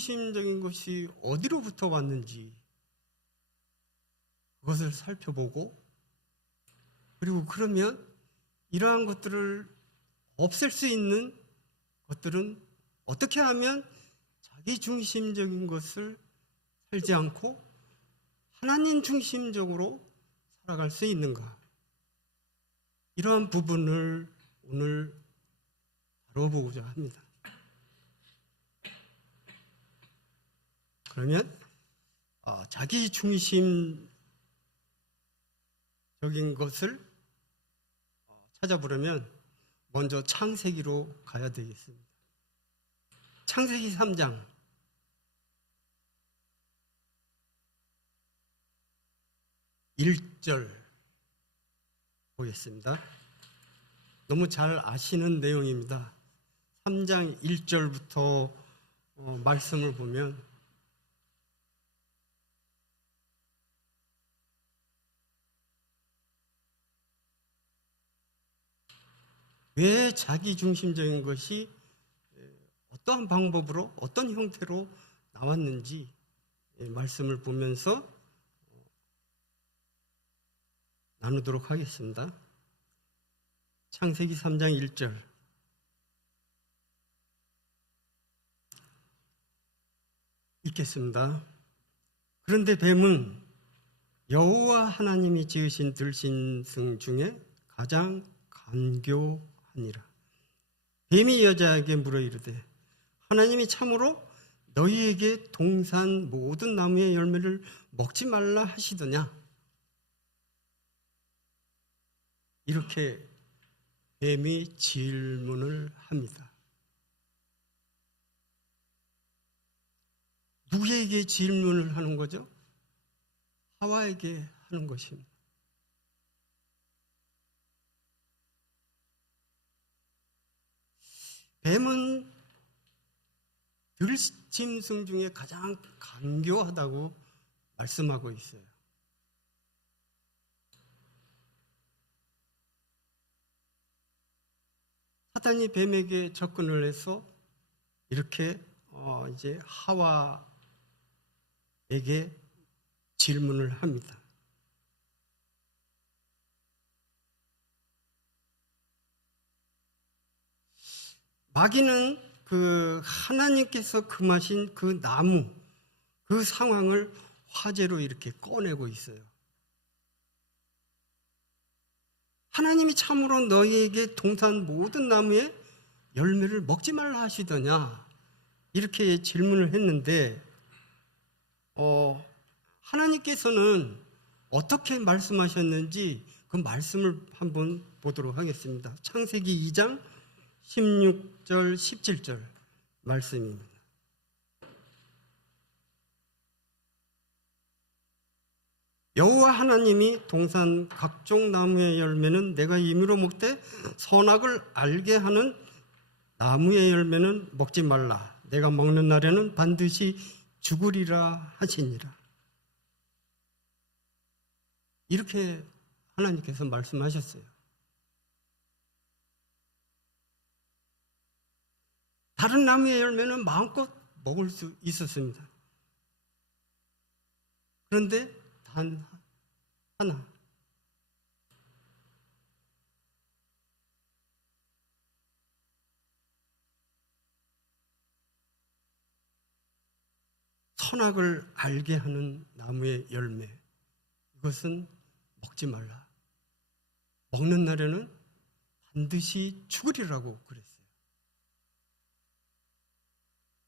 중심적인 것이 어디로부터 왔는지 그것을 살펴보고, 그리고 그러면 이러한 것들을 없앨 수 있는 것들은 어떻게 하면 자기 중심적인 것을 살지 않고 하나님 중심적으로 살아갈 수 있는가? 이러한 부분을 오늘 다뤄보고자 합니다. 그러면 자기 중심적인 것을 찾아보려면 먼저 창세기로 가야 되겠습니다. 창세기 3장 1절 보겠습니다. 너무 잘 아시는 내용입니다. 3장 1절부터 말씀을 보면 왜 자기 중심적인 것이 어떠한 방법으로 어떤 형태로 나왔는지 말씀을 보면서 나누도록 하겠습니다. 창세기 3장 1절 읽겠습니다. 그런데 뱀은 여호와 하나님이 지으신 들짐승 중에 가장 간교하니라. 뱀이 여자에게 물어 이르되 하나님이 참으로 너희에게 동산 모든 나무의 열매를 먹지 말라 하시더냐? 이렇게 뱀이 질문을 합니다. 누구에게 질문을 하는 거죠? 하와에게 하는 것입니다. 뱀은 들짐승 중에 가장 간교하다고 말씀하고 있어요. 사탄이 뱀에게 접근을 해서 이렇게 이제 하와에게 질문을 합니다. 마귀는 그 하나님께서 금하신 그 나무, 그 상황을 화제로 이렇게 꺼내고 있어요. 하나님이 참으로 너희에게 동산 모든 나무의 열매를 먹지 말라 하시더냐? 이렇게 질문을 했는데 하나님께서는 어떻게 말씀하셨는지 그 말씀을 한번 보도록 하겠습니다. 창세기 2장 16절 17절 말씀입니다. 여호와 하나님이 동산 각종 나무의 열매는 내가 임의로 먹되 선악을 알게 하는 나무의 열매는 먹지 말라. 내가 먹는 날에는 반드시 죽으리라 하시니라. 이렇게 하나님께서 말씀하셨어요. 다른 나무의 열매는 마음껏 먹을 수 있었습니다. 그런데 단 하나, 선악을 알게 하는 나무의 열매, 이것은 먹지 말라. 먹는 날에는 반드시 죽으리라고 그랬어요.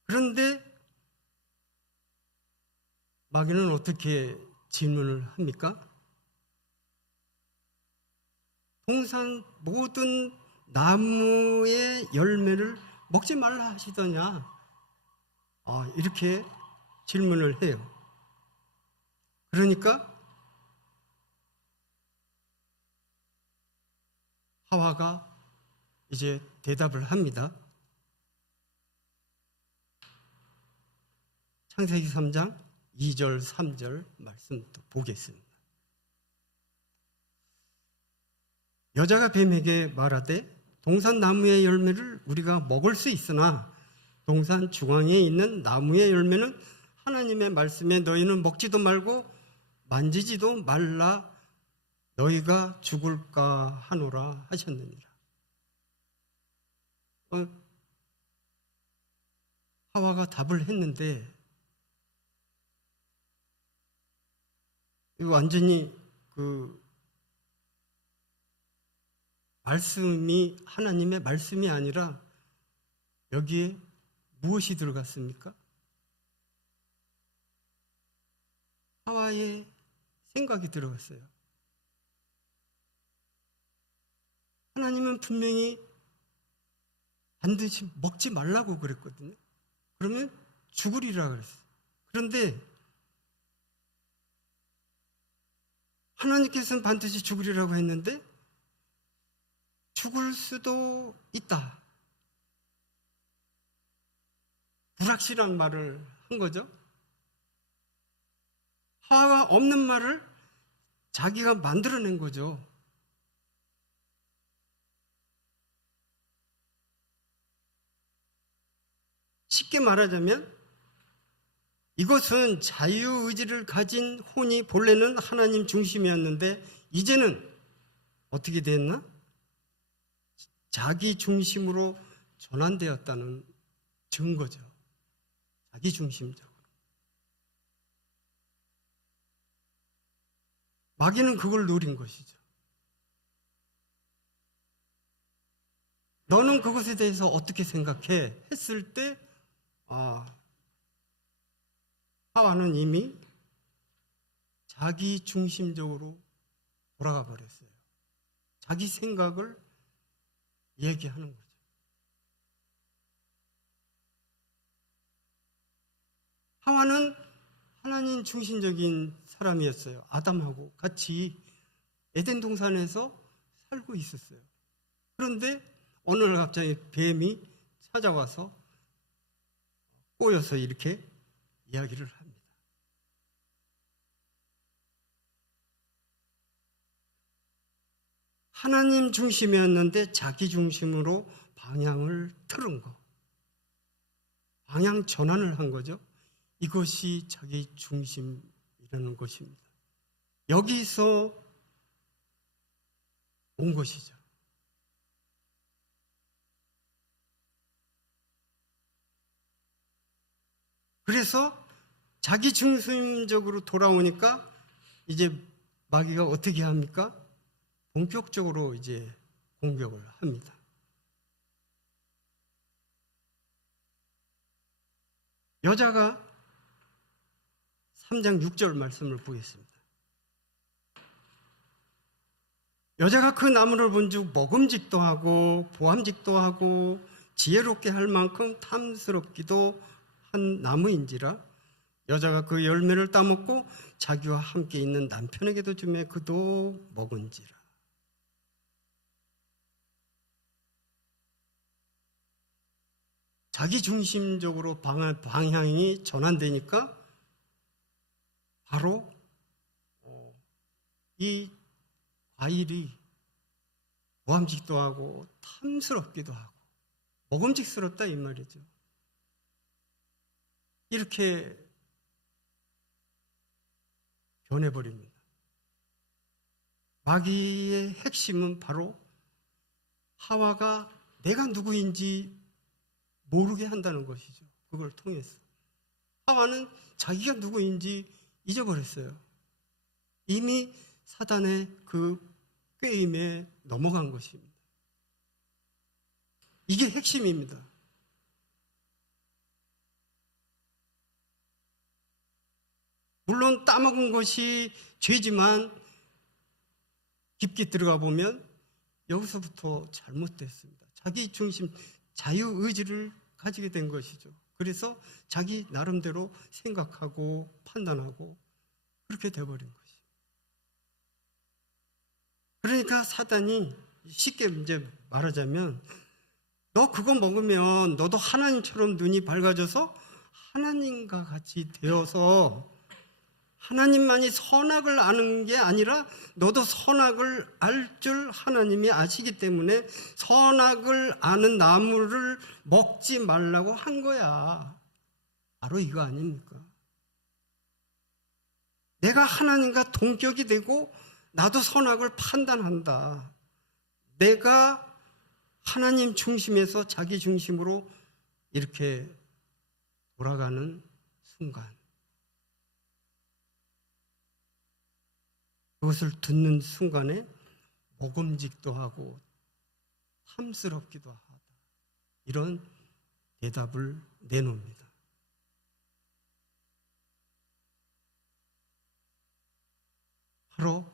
그런데 마귀는 어떻게 질문을 합니까? 동산 모든 나무의 열매를 먹지 말라 하시더냐? 이렇게 질문을 해요. 그러니까 하와가 이제 대답을 합니다. 창세기 3장 2절 3절 말씀도 보겠습니다. 여자가 뱀에게 말하되 동산 나무의 열매를 우리가 먹을 수 있으나 동산 중앙에 있는 나무의 열매는 하나님의 말씀에 너희는 먹지도 말고 만지지도 말라 너희가 죽을까 하노라 하셨느니라. 하와가 답을 했는데 완전히 그 말씀이 하나님의 말씀이 아니라 여기에 무엇이 들어갔습니까? 하와의 생각이 들어갔어요. 하나님은 분명히 반드시 먹지 말라고 그랬거든요. 그러면 죽으리라 그랬어요. 그런데 하나님께서는 반드시 죽으리라고 했는데 죽을 수도 있다. 불확실한 말을 한 거죠. 하와가 없는 말을 자기가 만들어낸 거죠. 쉽게 말하자면 이것은 자유의지를 가진 혼이 본래는 하나님 중심이었는데 이제는 어떻게 됐나? 자기 중심으로 전환되었다는 증거죠. 자기 중심적으로. 마귀는 그걸 노린 것이죠. 너는 그것에 대해서 어떻게 생각해? 했을 때 하와는 이미 자기 중심적으로 돌아가 버렸어요. 자기 생각을 얘기하는 거죠. 하와는 하나님 중심적인 사람이었어요. 아담하고 같이 에덴 동산에서 살고 있었어요. 그런데 어느 날 갑자기 뱀이 찾아와서 꼬여서 이렇게 이야기를 합니다. 하나님 중심이었는데 자기 중심으로 방향을 틀은 거. 방향 전환을 한 거죠. 이것이 자기 중심이라는 것입니다. 여기서 온 것이죠. 그래서 자기 중심적으로 돌아오니까 이제 마귀가 어떻게 합니까? 본격적으로 이제 공격을 합니다. 여자가 3장 6절 말씀을 보겠습니다. 여자가 그 나무를 본즉 먹음직도 하고 보암직도 하고 지혜롭게 할 만큼 탐스럽기도 한 나무인지라 여자가 그 열매를 따먹고 자기와 함께 있는 남편에게도 주매 그도 먹은지라. 자기 중심적으로 방향이 전환되니까 바로 이 과일이 보암직도 하고 탐스럽기도 하고 먹음직스럽다 이 말이죠. 이렇게 변해버립니다. 마귀의 핵심은 바로 하와가 내가 누구인지 모르게 한다는 것이죠. 그걸 통해서. 하와는 자기가 누구인지 잊어버렸어요. 이미 사단의 그 꾀임에 넘어간 것입니다. 이게 핵심입니다. 물론 따먹은 것이 죄지만 깊게 들어가 보면 여기서부터 잘못됐습니다. 자기 중심, 자유의지를 가지게 된 것이죠. 그래서 자기 나름대로 생각하고 판단하고 그렇게 돼버린 것이죠. 그러니까 사단이 쉽게 이제 말하자면 너 그거 먹으면 너도 하나님처럼 눈이 밝아져서 하나님과 같이 되어서 하나님만이 선악을 아는 게 아니라 너도 선악을 알 줄 하나님이 아시기 때문에 선악을 아는 나무를 먹지 말라고 한 거야. 바로 이거 아닙니까? 내가 하나님과 동격이 되고 나도 선악을 판단한다. 내가 하나님 중심에서 자기 중심으로 이렇게 돌아가는 순간, 그것을 듣는 순간에 먹음직도 하고 탐스럽기도 하다. 이런 대답을 내놓습니다. 바로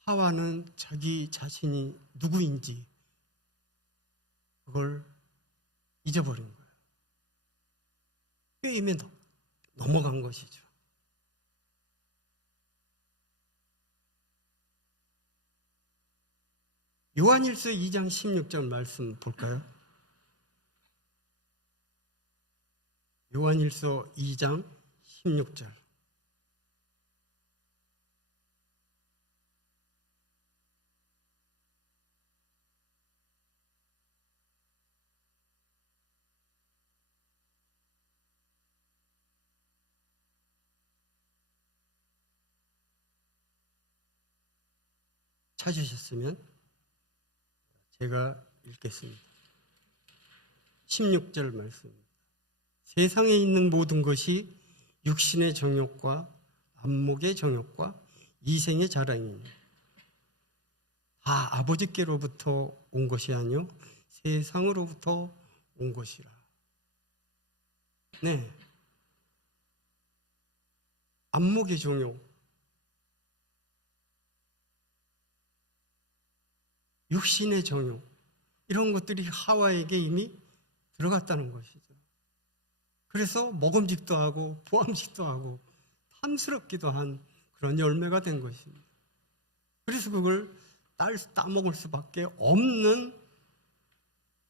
하와는 자기 자신이 누구인지 그걸 잊어버린 거예요. 꾀임에 넘어간 것이죠. 요한일서 2장 16절 말씀 볼까요? 요한일서 2장 16절. 찾으셨으면 제가 읽겠습니다. 16절 말씀입니다. 세상에 있는 모든 것이 육신의 정욕과 안목의 정욕과 이생의 자랑이니 다 아버지께로부터 온 것이 아니요 세상으로부터 온 것이라. 네, 안목의 정욕, 육신의 정욕, 이런 것들이 하와에게 이미 들어갔다는 것이죠. 그래서 먹음직도 하고 보암직도 하고 탐스럽기도 한 그런 열매가 된 것입니다. 그래서 그걸 따먹을 수밖에 없는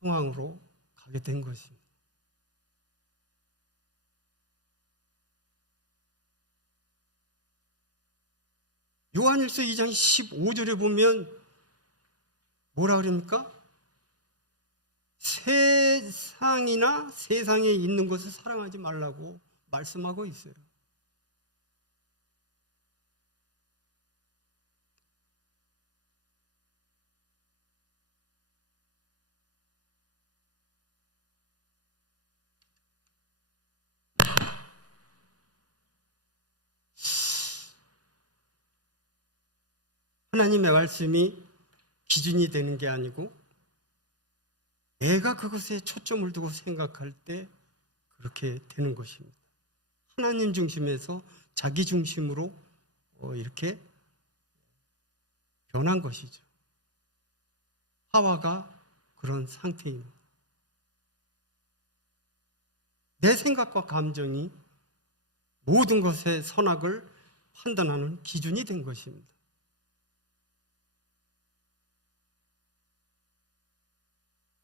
상황으로 가게 된 것입니다. 요한일서 2장 15절에 보면 뭐라 그럽니까? 세상이나 세상에 있는 것을 사랑하지 말라고 말씀하고 있어요. 하나님의 말씀이 기준이 되는 게 아니고 내가 그것에 초점을 두고 생각할 때 그렇게 되는 것입니다. 하나님 중심에서 자기 중심으로 이렇게 변한 것이죠. 하와가 그런 상태입니다. 내 생각과 감정이 모든 것의 선악을 판단하는 기준이 된 것입니다.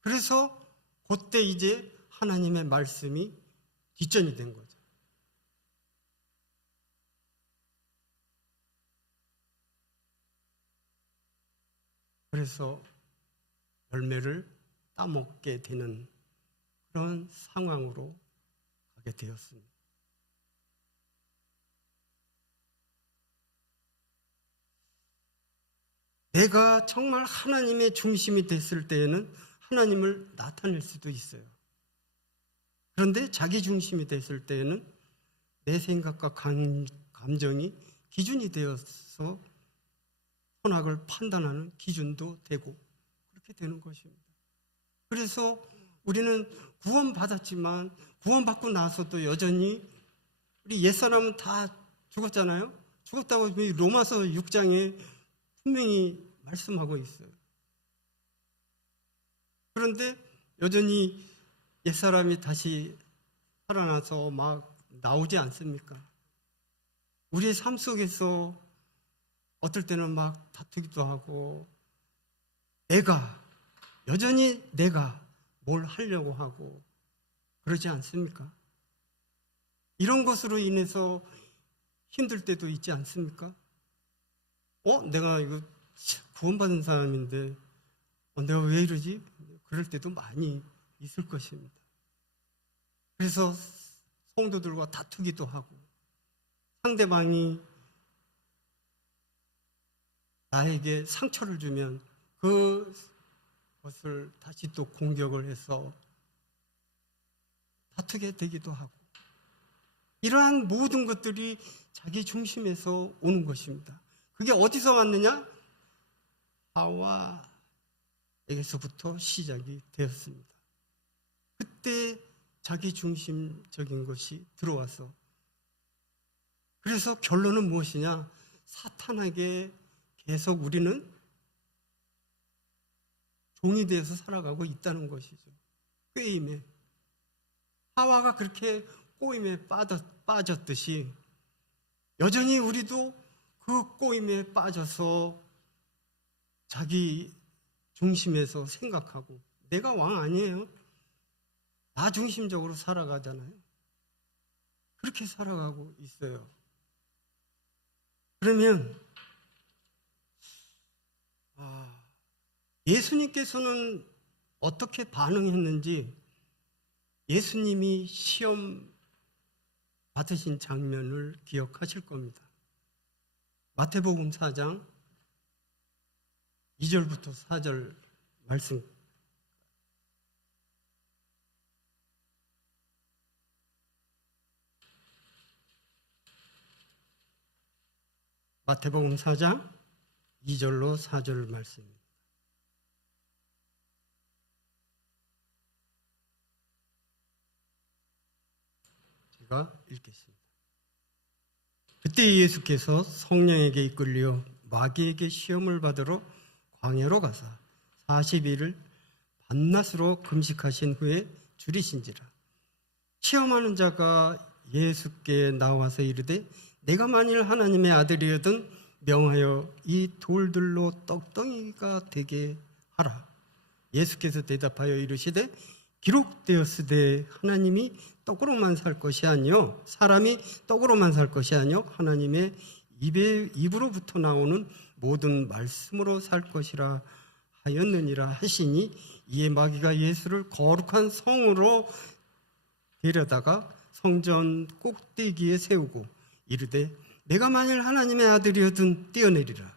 그래서 그때 이제 하나님의 말씀이 뒷전이 된 거죠. 그래서 열매를 따먹게 되는 그런 상황으로 가게 되었습니다. 내가 정말 하나님의 중심이 됐을 때에는 하나님을 나타낼 수도 있어요. 그런데 자기 중심이 됐을 때에는 내 생각과 감정이 기준이 되어서 선악을 판단하는 기준도 되고 그렇게 되는 것입니다. 그래서 우리는 구원받았지만 구원받고 나서도 여전히 우리 옛사람은 다 죽었잖아요. 죽었다고 로마서 6장에 분명히 말씀하고 있어요. 그런데 여전히 옛사람이 다시 살아나서 막 나오지 않습니까? 우리의 삶 속에서 어떨 때는 막 다투기도 하고 여전히 내가 뭘 하려고 하고 그러지 않습니까? 이런 것으로 인해서 힘들 때도 있지 않습니까? 내가 이거 구원받은 사람인데 내가 왜 이러지? 그럴 때도 많이 있을 것입니다. 그래서 성도들과 다투기도 하고 상대방이 나에게 상처를 주면 그것을 다시 또 공격을 해서 다투게 되기도 하고 이러한 모든 것들이 자기 중심에서 오는 것입니다. 그게 어디서 왔느냐? 하와에게서부터 시작이 되었습니다. 그때 자기 중심적인 것이 들어와서 그래서 결론은 무엇이냐? 사탄에게 계속 우리는 종이 되어서 살아가고 있다는 것이죠. 꾀임에 하와가 그렇게 꼬임에 빠졌듯이 여전히 우리도 그 꼬임에 빠져서 자기 중심에서 생각하고 내가 왕 아니에요. 나 중심적으로 살아가잖아요. 그렇게 살아가고 있어요. 그러면 예수님께서는 어떻게 반응했는지 예수님이 시험 받으신 장면을 기억하실 겁니다. 마태복음 4장 2절부터 4절 말씀. 마태복음 4장 2절로 4절 말씀입니다. 제가 읽겠습니다. 그때 예수께서 성령에게 이끌려 마귀에게 시험을 받으러 광야로 가사 40일을 밤낮으로 금식하신 후에 줄이신지라. 시험하는 자가 예수께 나와서 이르되 내가 만일 하나님의 아들이거든 명하여 이 돌들로 떡덩이가 되게 하라. 예수께서 대답하여 이르시되 기록되었으되 하나님이 떡으로만 살 것이 아니요 사람이 떡으로만 살 것이 아니요 하나님의 입으로부터 나오는 모든 말씀으로 살 것이라 하였느니라 하시니 이에 마귀가 예수를 거룩한 성으로 데려다가 성전 꼭대기에 세우고 이르되 내가 만일 하나님의 아들이거든 뛰어내리라.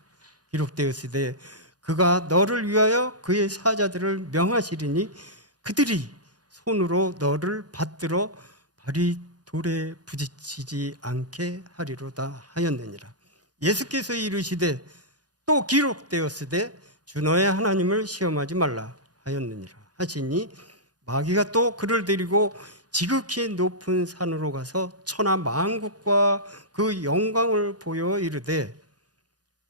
기록되었으되 그가 너를 위하여 그의 사자들을 명하시리니 그들이 손으로 너를 받들어 발이 돌에 부딪히지 않게 하리로다 하였느니라. 예수께서 이르시되 또 기록되었으되 주 너의 하나님을 시험하지 말라 하였느니라 하시니 마귀가 또 그를 데리고 지극히 높은 산으로 가서 천하 만국과 그 영광을 보여 이르되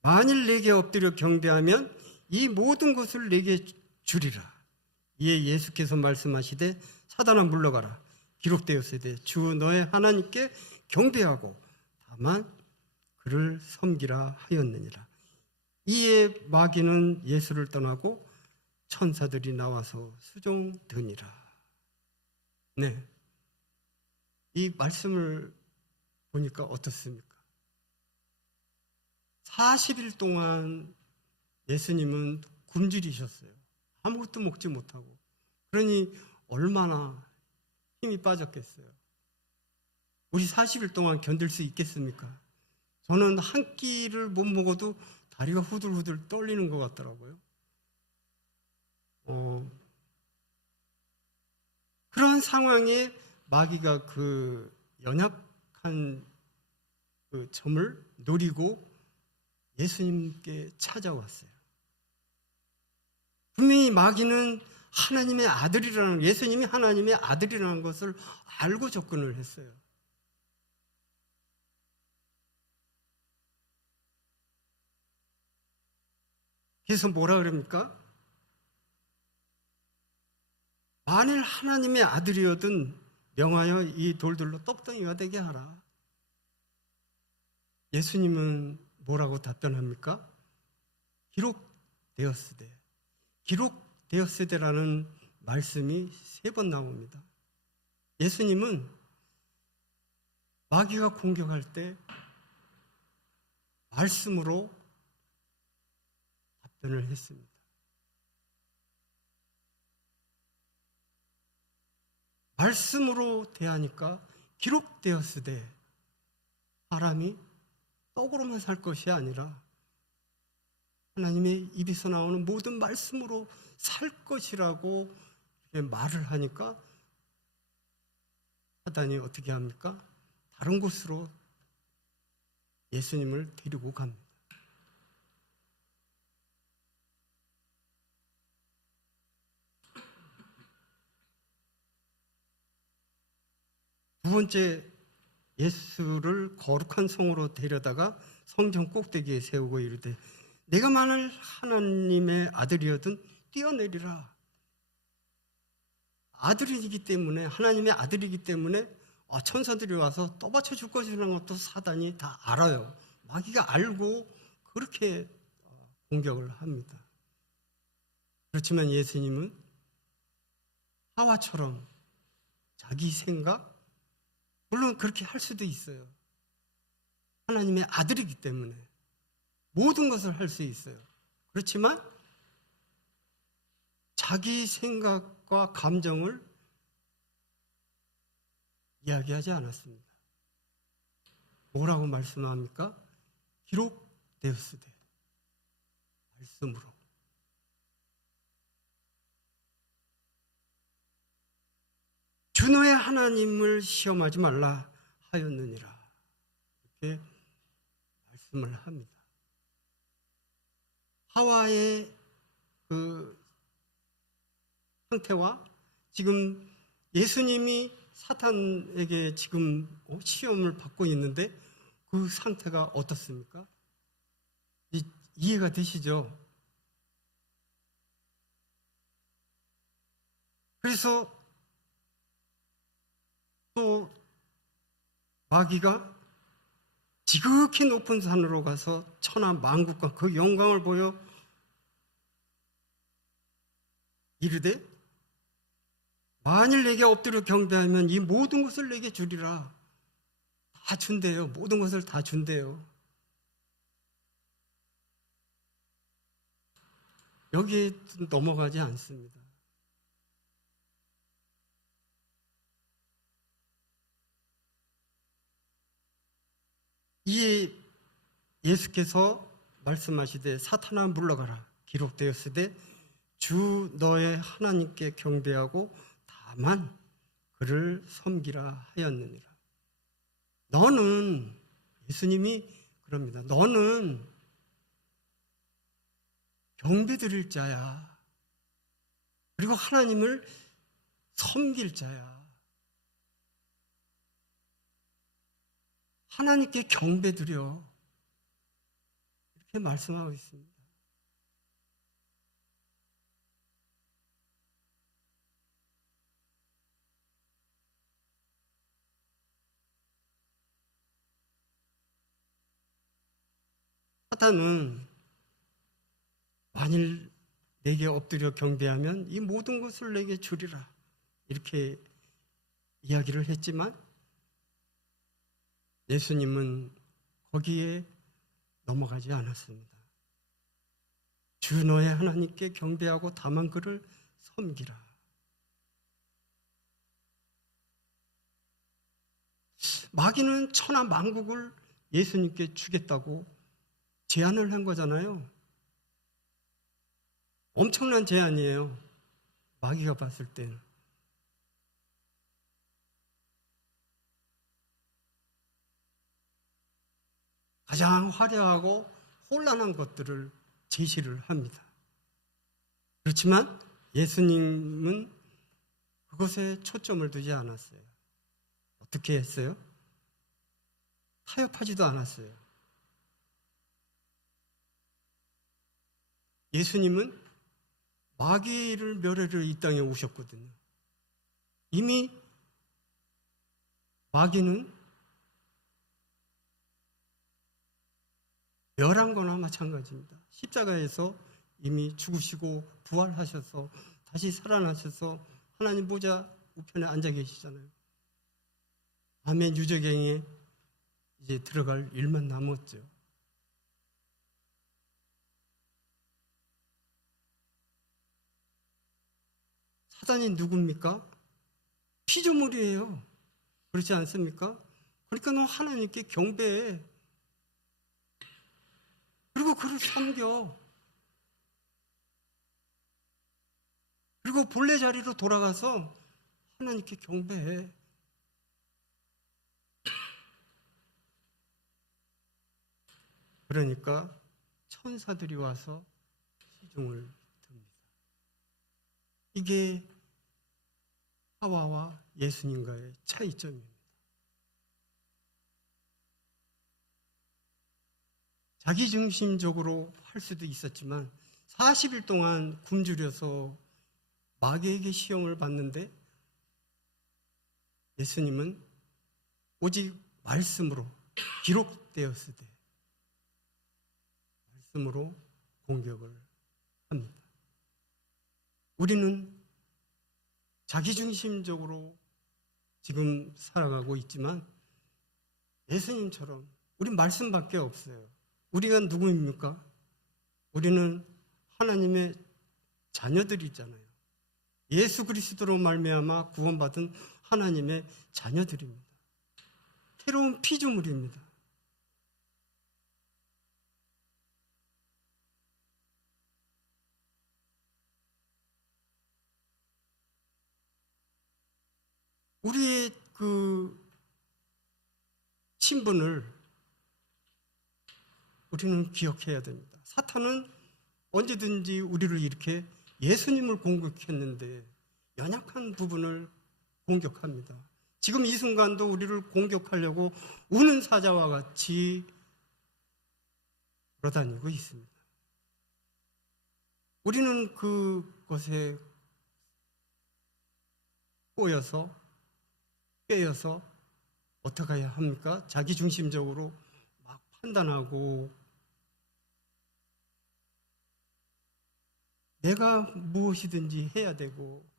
만일 내게 엎드려 경배하면 이 모든 것을 내게 주리라. 이에 예수께서 말씀하시되 사단아 물러가라. 기록되었으되 주 너의 하나님께 경배하고 다만 그를 섬기라 하였느니라. 이에 마귀는 예수를 떠나고 천사들이 나와서 수종드니라. 네, 이 말씀을 보니까 어떻습니까? 40일 동안 예수님은 굶주리셨어요. 아무것도 먹지 못하고. 그러니 얼마나 힘이 빠졌겠어요. 우리 40일 동안 견딜 수 있겠습니까? 저는 한 끼를 못 먹어도 다리가 후들후들 떨리는 것 같더라고요. 그런 상황에 마귀가 그 연약한 그 점을 노리고 예수님께 찾아왔어요. 분명히 마귀는 하나님의 아들이라는, 예수님이 하나님의 아들이라는 것을 알고 접근을 했어요. 그래서 뭐라 그럽니까? 만일 하나님의 아들이거든 명하여 이 돌들로 떡덩이가 되게 하라. 예수님은 뭐라고 답변합니까? 기록되었으되. 기록되었으되라는 말씀이 3번 나옵니다. 예수님은 마귀가 공격할 때 말씀으로 답변을 했습니다. 말씀으로 대하니까 기록되었으되 사람이 떡으로만 살 것이 아니라 하나님의 입에서 나오는 모든 말씀으로 살 것이라고 말을 하니까 사단이 어떻게 합니까? 다른 곳으로 예수님을 데리고 갑니다. 두 번째, 예수를 거룩한 성으로 데려다가 성전 꼭대기에 세우고 이르되 내가 만일 하나님의 아들이어든 뛰어내리라. 아들이기 때문에, 하나님의 아들이기 때문에 천사들이 와서 떠받쳐 줄 것이라는 것도 사단이 다 알아요. 마귀가 알고 그렇게 공격을 합니다. 그렇지만 예수님은 하와처럼 자기 생각, 물론 그렇게 할 수도 있어요. 하나님의 아들이기 때문에 모든 것을 할 수 있어요. 그렇지만 자기 생각과 감정을 이야기하지 않았습니다. 뭐라고 말씀합니까? 기록되었으되 말씀으로. 주 너의 하나님을 시험하지 말라 하였느니라. 이렇게 말씀을 합니다. 하와의 그 상태와 지금 예수님이 사탄에게 지금 시험을 받고 있는데 그 상태가 어떻습니까? 이해가 되시죠? 그래서 또 마귀가 지극히 높은 산으로 가서 천하 만국과 그 영광을 보여 이르되 만일 내게 엎드려 경배하면 이 모든 것을 내게 주리라. 다 준대요. 모든 것을 다 준대요. 여기에 넘어가지 않습니다. 이에 예수께서 말씀하시되 사탄아 물러가라. 기록되었으되 주 너의 하나님께 경배하고 다만 그를 섬기라 하였느니라. 너는, 예수님이 그럽니다. 너는 경배드릴 자야. 그리고 하나님을 섬길 자야. 하나님께 경배드려. 이렇게 말씀하고 있습니다. 사탄은 만일 내게 엎드려 경배하면 이 모든 것을 내게 주리라. 이렇게 이야기를 했지만 예수님은 거기에 넘어가지 않았습니다. 주 너의 하나님께 경배하고 다만 그를 섬기라. 마귀는 천하 만국을 예수님께 주겠다고 제안을 한 거잖아요. 엄청난 제안이에요. 마귀가 봤을 때는. 가장 화려하고 혼란한 것들을 제시를 합니다. 그렇지만 예수님은 그것에 초점을 두지 않았어요. 어떻게 했어요? 타협하지도 않았어요. 예수님은 마귀를 멸하러 이 땅에 오셨거든요. 이미 마귀는 멸한 거나 마찬가지입니다. 십자가에서 이미 죽으시고 부활하셔서 다시 살아나셔서 하나님 보좌 우편에 앉아 계시잖아요. 아멘 유저갱에 이제 들어갈 일만 남았죠. 사단이 누굽니까? 피조물이에요. 그렇지 않습니까? 그러니까 너 하나님께 경배해. 그리고 그를 섬겨. 그리고 본래 자리로 돌아가서 하나님께 경배해. 그러니까 천사들이 와서 시중을 듭니다. 이게 하와와 예수님과의 차이점입니다. 자기중심적으로 할 수도 있었지만 40일 동안 굶주려서 마귀에게 시험을 받는데 예수님은 오직 말씀으로 기록되었으되 말씀으로 공격을 합니다. 우리는 자기중심적으로 지금 살아가고 있지만 예수님처럼 우리 말씀밖에 없어요. 우리가 누구입니까? 우리는 하나님의 자녀들이잖아요. 예수 그리스도로 말미암아 구원받은 하나님의 자녀들입니다. 새로운 피조물입니다. 우리의 그 신분을 우리는 기억해야 됩니다. 사탄은 언제든지 우리를 이렇게 예수님을 공격했는데 연약한 부분을 공격합니다. 지금 이 순간도 우리를 공격하려고 우는 사자와 같이 돌아다니고 있습니다. 우리는 그것에 꼬여서 빼여서 어떻게 해야 합니까? 자기중심적으로 막 판단하고 내가 무엇이든지 해야 되고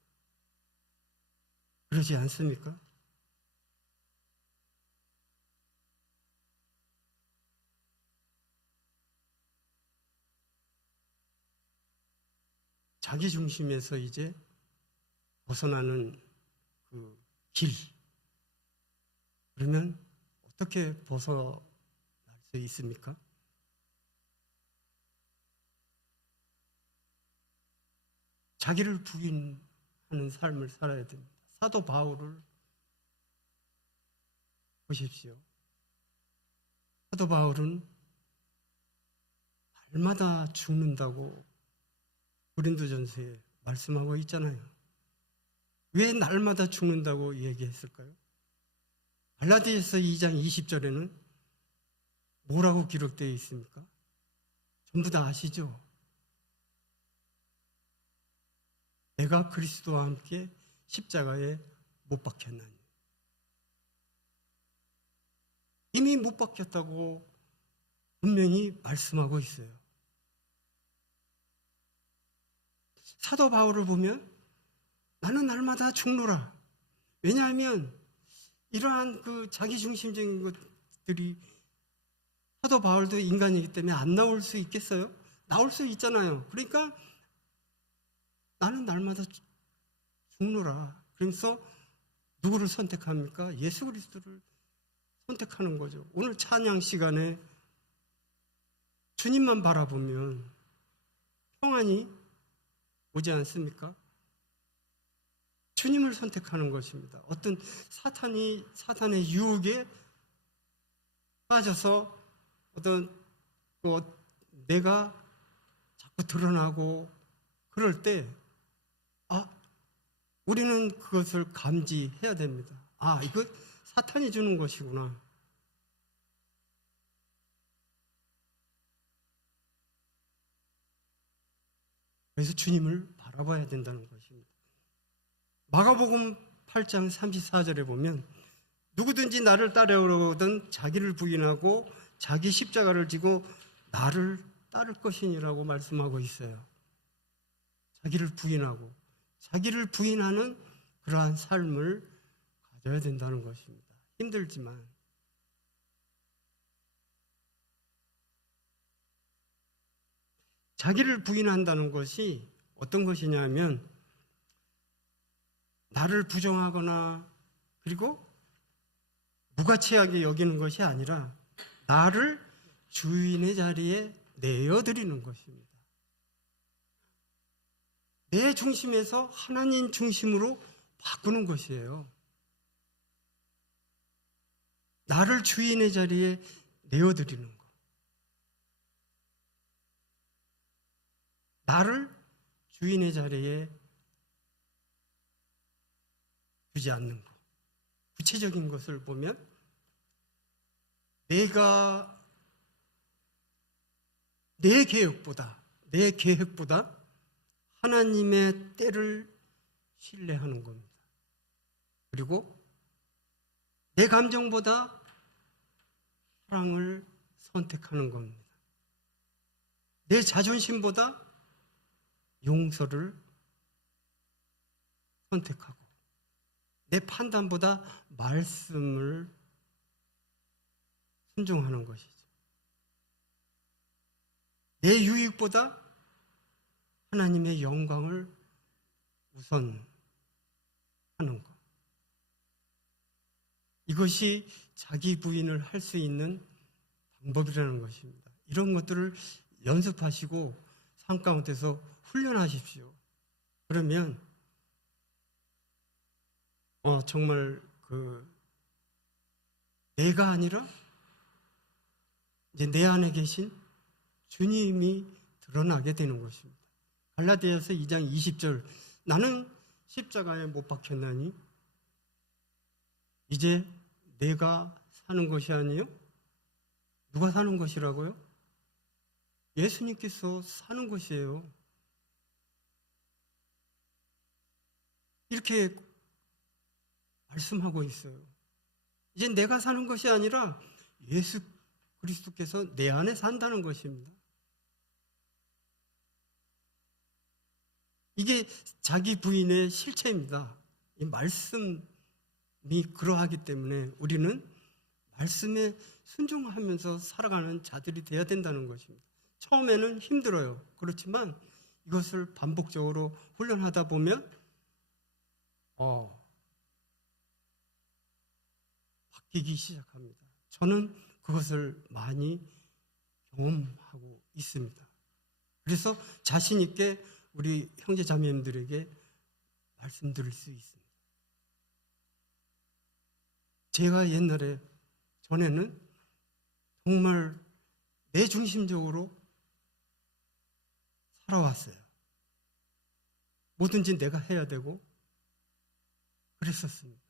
그러지 않습니까? 자기중심에서 이제 벗어나는 그 길, 그러면 어떻게 벗어날 수 있습니까? 자기를 부인하는 삶을 살아야 됩니다. 사도 바울을 보십시오. 사도 바울은 날마다 죽는다고 고린도전서에 말씀하고 있잖아요. 왜 날마다 죽는다고 얘기했을까요? 갈라디아서 2장 20절에는 뭐라고 기록되어 있습니까? 전부 다 아시죠? 내가 그리스도와 함께 십자가에 못 박혔나니. 이미 못 박혔다고 분명히 말씀하고 있어요. 사도 바울을 보면 나는 날마다 죽노라. 왜냐하면 이러한 그 자기중심적인 것들이 사도 바울도 인간이기 때문에 안 나올 수 있겠어요? 나올 수 있잖아요. 그러니까 나는 날마다 죽노라. 그러면서 누구를 선택합니까? 예수 그리스도를 선택하는 거죠. 오늘 찬양 시간에 주님만 바라보면 평안이 오지 않습니까? 주님을 선택하는 것입니다. 어떤 사탄의 유혹에 빠져서 어떤 내가 자꾸 드러나고 그럴 때 우리는 그것을 감지해야 됩니다. 이거 사탄이 주는 것이구나. 그래서 주님을 바라봐야 된다는 것입니다. 마가복음 8장 34절에 보면 누구든지 나를 따르려거든 자기를 부인하고 자기 십자가를 지고 나를 따를 것이니라고 말씀하고 있어요. 자기를 부인하고 자기를 부인하는 그러한 삶을 가져야 된다는 것입니다. 힘들지만 자기를 부인한다는 것이 어떤 것이냐면 나를 부정하거나 그리고 무가치하게 여기는 것이 아니라 나를 주인의 자리에 내어드리는 것입니다. 내 중심에서 하나님 중심으로 바꾸는 것이에요. 나를 주인의 자리에 내어드리는 것. 나를 주인의 자리에 두지 않는 것. 구체적인 것을 보면 내가 내 계획보다 하나님의 때를 신뢰하는 겁니다. 그리고 내 감정보다 사랑을 선택하는 겁니다. 내 자존심보다 용서를 선택하고 내 판단보다 말씀을 순종하는 것이죠. 내 유익보다 하나님의 영광을 우선하는 것. 이것이 자기 부인을 할 수 있는 방법이라는 것입니다. 이런 것들을 연습하시고 삶 가운데서 훈련하십시오. 그러면 정말 내가 아니라 이제 내 안에 계신 주님이 드러나게 되는 것입니다. 갈라디아서 2장 20절 나는 십자가에 못 박혔나니 이제 내가 사는 것이 아니요 누가 사는 것이라고요? 예수님께서 사는 것이에요. 이렇게 말씀하고 있어요. 이제 내가 사는 것이 아니라 예수 그리스도께서 내 안에 산다는 것입니다. 이게 자기 부인의 실체입니다. 이 말씀이 그러하기 때문에 우리는 말씀에 순종하면서 살아가는 자들이 되어야 된다는 것입니다. 처음에는 힘들어요. 그렇지만 이것을 반복적으로 훈련하다 보면 바뀌기 시작합니다. 저는 그것을 많이 경험하고 있습니다. 그래서 자신 있게 우리 형제 자매님들에게 말씀드릴 수 있습니다. 제가 전에는 정말 내 중심적으로 살아왔어요. 뭐든지 내가 해야 되고 그랬었습니다.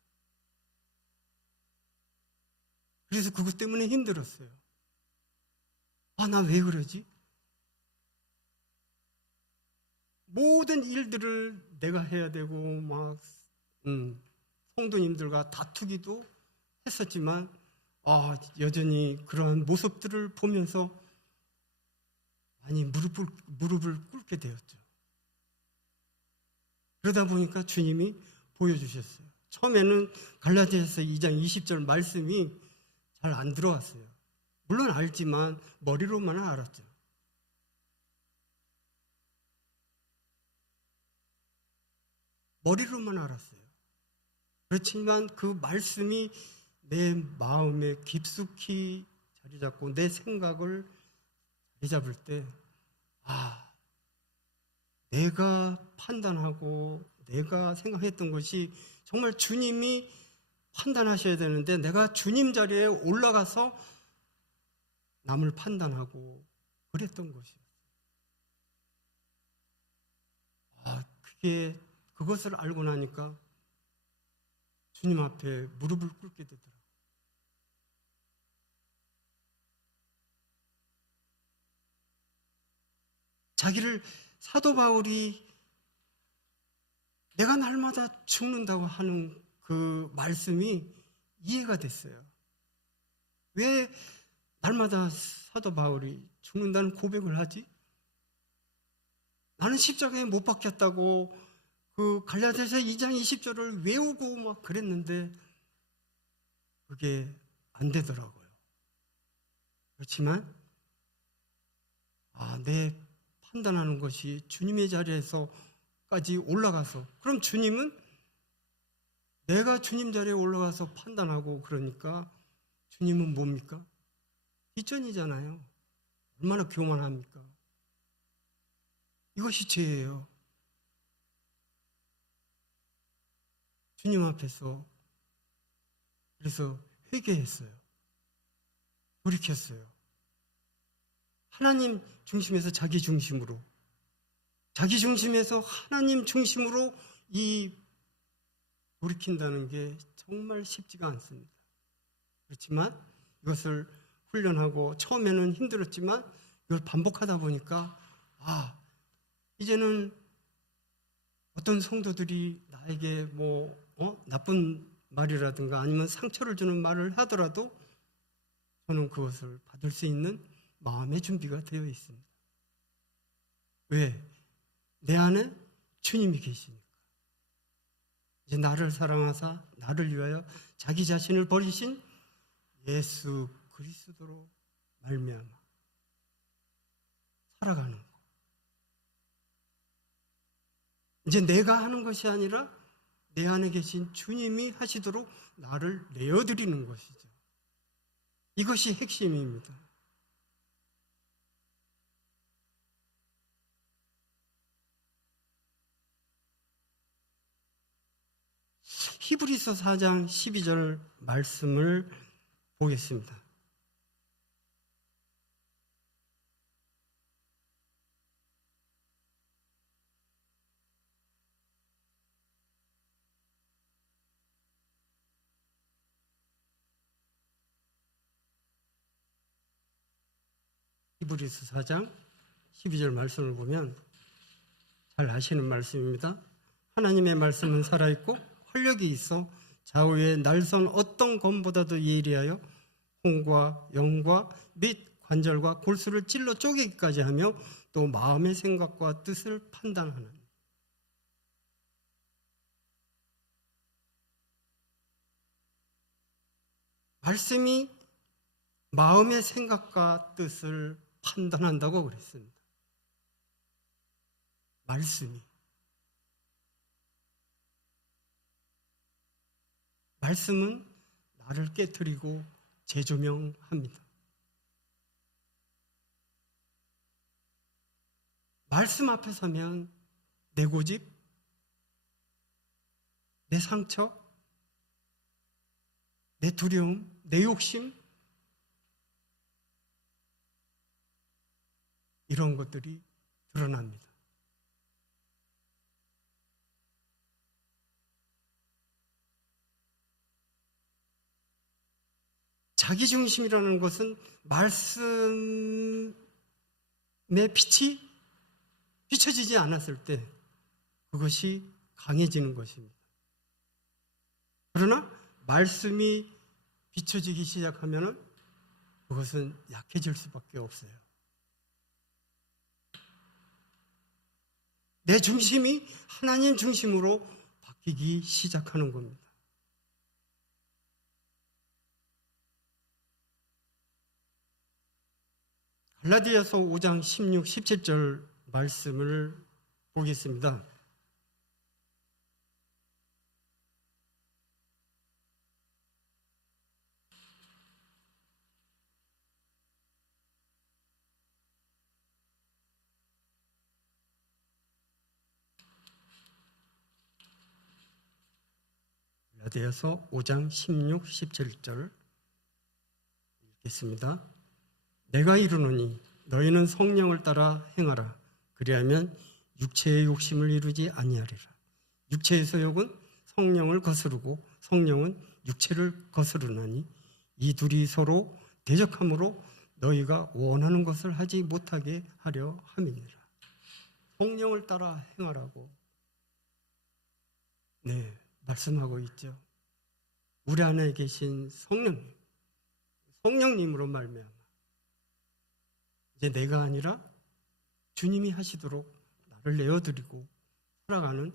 그래서 그것 때문에 힘들었어요. 나 왜 그러지? 모든 일들을 내가 해야 되고 성도님들과 다투기도 했었지만 여전히 그러한 모습들을 보면서 많이 무릎을 꿇게 되었죠. 그러다 보니까 주님이 보여주셨어요. 처음에는 갈라디아서 2장 20절 말씀이 잘 안 들어왔어요. 물론 알지만 머리로만 알았죠. 머리로만 알았어요. 그렇지만 그 말씀이 내 마음에 깊숙이 자리 잡고 내 생각을 자리 잡을 때 내가 판단하고 내가 생각했던 것이 정말 주님이 판단하셔야 되는데 내가 주님 자리에 올라가서 남을 판단하고 그랬던 것이에요. 그것을 알고 나니까 주님 앞에 무릎을 꿇게 되더라고요. 자기를 사도 바울이 내가 날마다 죽는다고 하는 그 말씀이 이해가 됐어요. 왜 날마다 사도 바울이 죽는다는 고백을 하지? 나는 십자가에 못 박혔다고 그 갈라디아서 2장 20절을 외우고 막 그랬는데 그게 안 되더라고요. 그렇지만 내 판단하는 것이 주님의 자리에서까지 올라가서 그럼 주님은 내가 주님 자리에 올라가서 판단하고 그러니까 주님은 뭡니까? 뒷전이잖아요. 얼마나 교만합니까? 이것이 죄예요. 주님 앞에서 그래서 회개했어요. 돌이켰어요. 하나님 중심에서 자기 중심으로, 자기 중심에서 하나님 중심으로 이 돌이킨다는 게 정말 쉽지가 않습니다. 그렇지만 이것을 훈련하고 처음에는 힘들었지만 이걸 반복하다 보니까 이제는 어떤 성도들이 나에게 나쁜 말이라든가 아니면 상처를 주는 말을 하더라도 저는 그것을 받을 수 있는 마음의 준비가 되어 있습니다. 왜? 내 안에 주님이 계시니까. 이제 나를 사랑하사 나를 위하여 자기 자신을 버리신 예수 그리스도로 말미암아 살아가는 거. 이제 내가 하는 것이 아니라 내 안에 계신 주님이 하시도록 나를 내어드리는 것이죠. 이것이 핵심입니다. 히브리서 4장 12절 말씀을 보겠습니다. 히브리서 4장 12절 말씀을 보면 잘 아시는 말씀입니다. 하나님의 말씀은 살아있고 활력이 있어 좌우의 날선 어떤 검보다도 예리하여 혼과 영과 및 관절과 골수를 찔러 쪼개기까지 하며 또 마음의 생각과 뜻을 판단하는. 말씀이 마음의 생각과 뜻을 판단한다고 그랬습니다. 말씀은 나를 깨트리고 재조명합니다. 말씀 앞에 서면 내 고집, 내 상처, 내 두려움, 내 욕심, 이런 것들이 드러납니다. 자기중심이라는 것은 말씀의 빛이 비춰지지 않았을 때 그것이 강해지는 것입니다. 그러나 말씀이 비춰지기 시작하면 그것은 약해질 수밖에 없어요. 내 중심이 하나님 중심으로 바뀌기 시작하는 겁니다. 갈라디아서 5장 16, 17절 말씀을 보겠습니다. 갈라디아서 5장 16, 17절 읽겠습니다. 내가 이르노니 너희는 성령을 따라 행하라. 그리하면 육체의 욕심을 이루지 아니하리라. 육체의 소욕은 성령을 거스르고 성령은 육체를 거스르나니 이 둘이 서로 대적함으로 너희가 원하는 것을 하지 못하게 하려 함이니라. 성령을 따라 행하라고 말씀하고 있죠. 우리 안에 계신 성령님으로 말미암아 이제 내가 아니라 주님이 하시도록 나를 내어드리고 살아가는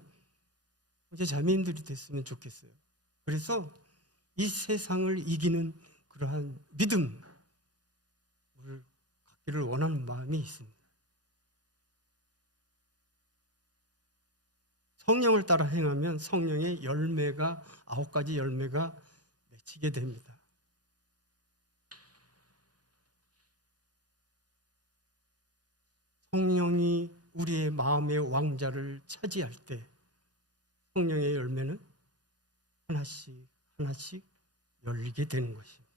이제 자매님들이 됐으면 좋겠어요. 그래서 이 세상을 이기는 그러한 믿음을 갖기를 원하는 마음이 있습니다. 성령을 따라 행하면 성령의 열매가 9가지 열매가 맺히게 됩니다. 성령이 우리의 마음의 왕자를 차지할 때 성령의 열매는 하나씩 하나씩 열리게 되는 것입니다.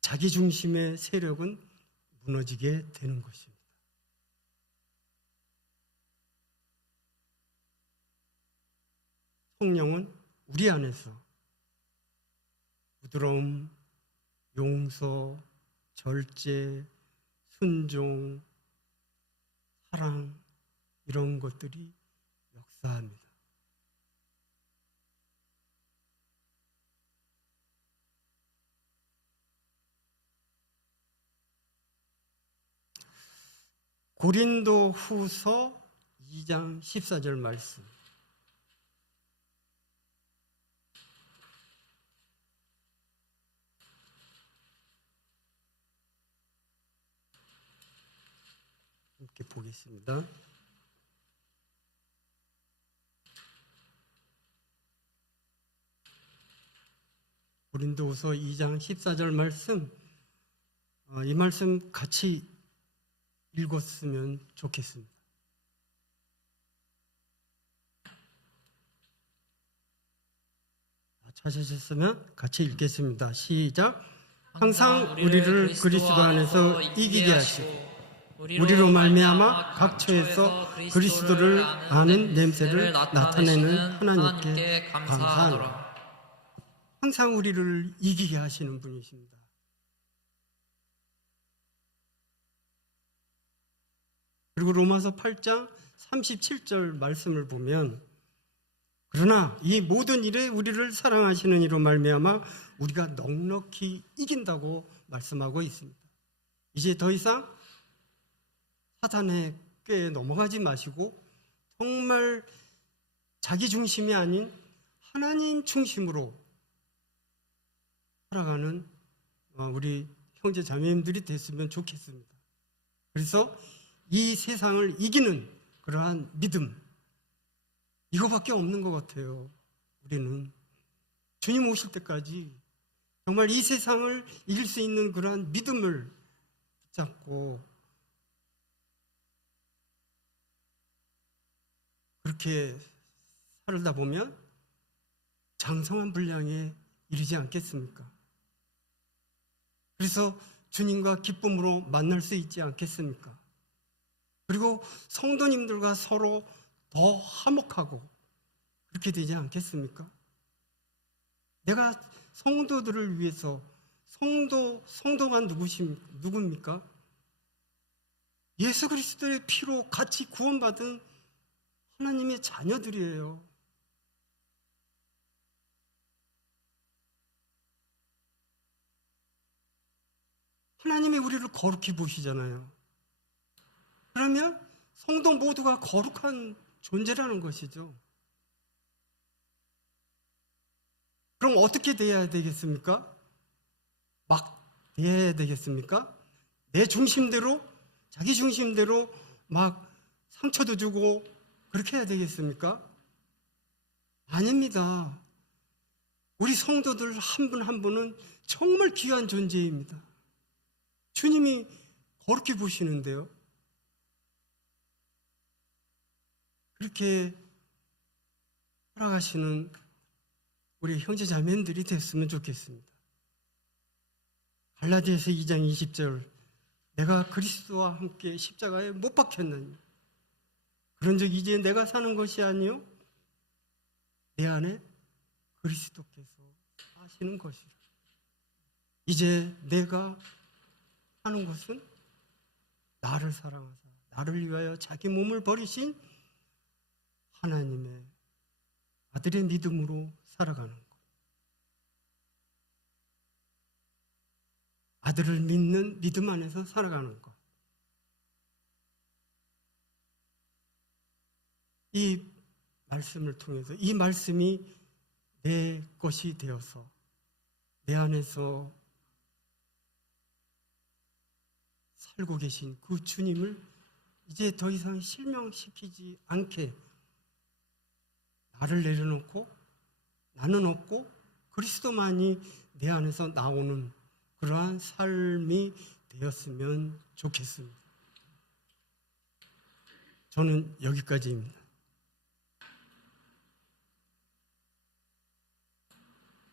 자기중심의 세력은 무너지게 되는 것입니다. 성령은 우리 안에서 부드러움, 용서, 절제, 순종, 사랑 이런 것들이 역사합니다. 고린도 후서 2장 14절 말씀. 함께 보겠습니다. 고린도후서 2장 14절 말씀, 이 말씀 같이 읽었으면 좋겠습니다. 찾으셨으면 같이 읽겠습니다. 시작. 항상 우리를 그리스도 안에서 이기게 하시고 우리로 말미암아 각 처에서 그리스도를 아는 냄새를 나타내는 하나님께 감사하노라. 항상 우리를 이기게 하시는 분이십니다. 그리고 로마서 8장 37절 말씀을 보면 그러나 이 모든 일에 우리를 사랑하시는 이로 말미암아 우리가 넉넉히 이긴다고 말씀하고 있습니다. 이제 더 이상 사탄의 꾀에 넘어가지 마시고 정말 자기 중심이 아닌 하나님 중심으로 살아가는 우리 형제 자매님들이 됐으면 좋겠습니다. 그래서 이 세상을 이기는 그러한 믿음, 이거밖에 없는 것 같아요. 우리는 주님 오실 때까지 정말 이 세상을 이길 수 있는 그러한 믿음을 붙잡고 그렇게 살다 보면 장성한 분량에 이르지 않겠습니까? 그래서 주님과 기쁨으로 만날 수 있지 않겠습니까? 그리고 성도님들과 서로 더 화목하고 그렇게 되지 않겠습니까? 내가 성도들을 위해서 성도가 누굽니까? 예수 그리스도의 피로 같이 구원받은 하나님의 자녀들이에요. 하나님이 우리를 거룩히 보시잖아요. 그러면 성도 모두가 거룩한 존재라는 것이죠. 그럼 어떻게 돼야 되겠습니까? 막 돼야 되겠습니까? 내 중심대로, 자기 중심대로 막 상처도 주고 그렇게 해야 되겠습니까? 아닙니다. 우리 성도들 한 분 한 분은 정말 귀한 존재입니다. 주님이 거룩히 보시는데요. 그렇게 살아가시는 우리 형제 자매들이 됐으면 좋겠습니다. 갈라디아서 2장 20절 내가 그리스도와 함께 십자가에 못 박혔나니 그런즉 이제 내가 사는 것이 아니요 내 안에 그리스도께서 사시는 것이라. 이제 내가 하는 것은 나를 사랑하사 나를 위하여 자기 몸을 버리신 하나님의 아들의 믿음으로 살아가는 것. 아들을 믿는 믿음 안에서 살아가는 것. 이 말씀을 통해서 이 말씀이 내 것이 되어서 내 안에서 살고 계신 그 주님을 이제 더 이상 실명시키지 않게 나를 내려놓고 나는 없고 그리스도만이 내 안에서 나오는 그러한 삶이 되었으면 좋겠습니다. 저는 여기까지입니다.